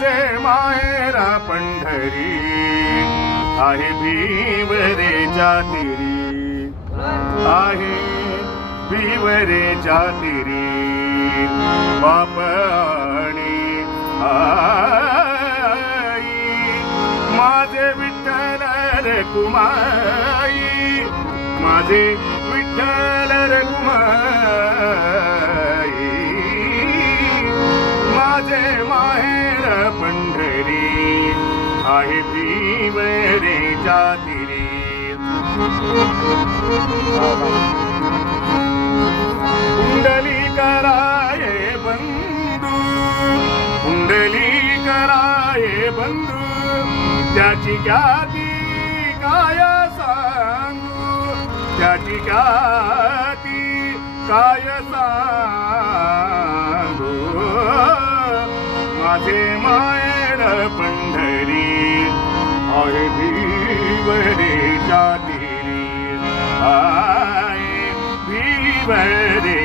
माझे माहेर पंढरी आहे भिवरेच्या तिरी, आहे भिवरेच्या तिरी बाप आणि आई माझे विठ्ठल रे कुमाई, माझे विठ्ठल रे कुमाई माझे माहेर पंढरी आहे भिवरेच्या तिरी. कुंडली कराये बंधू, कुंडली कराये बंधू त्याची ख्याती काय सांगू, त्याची ख्याती काय सांगू. माझे माहेर पंढरी आहे भिवरेच्या तिरी, आहे भिवरे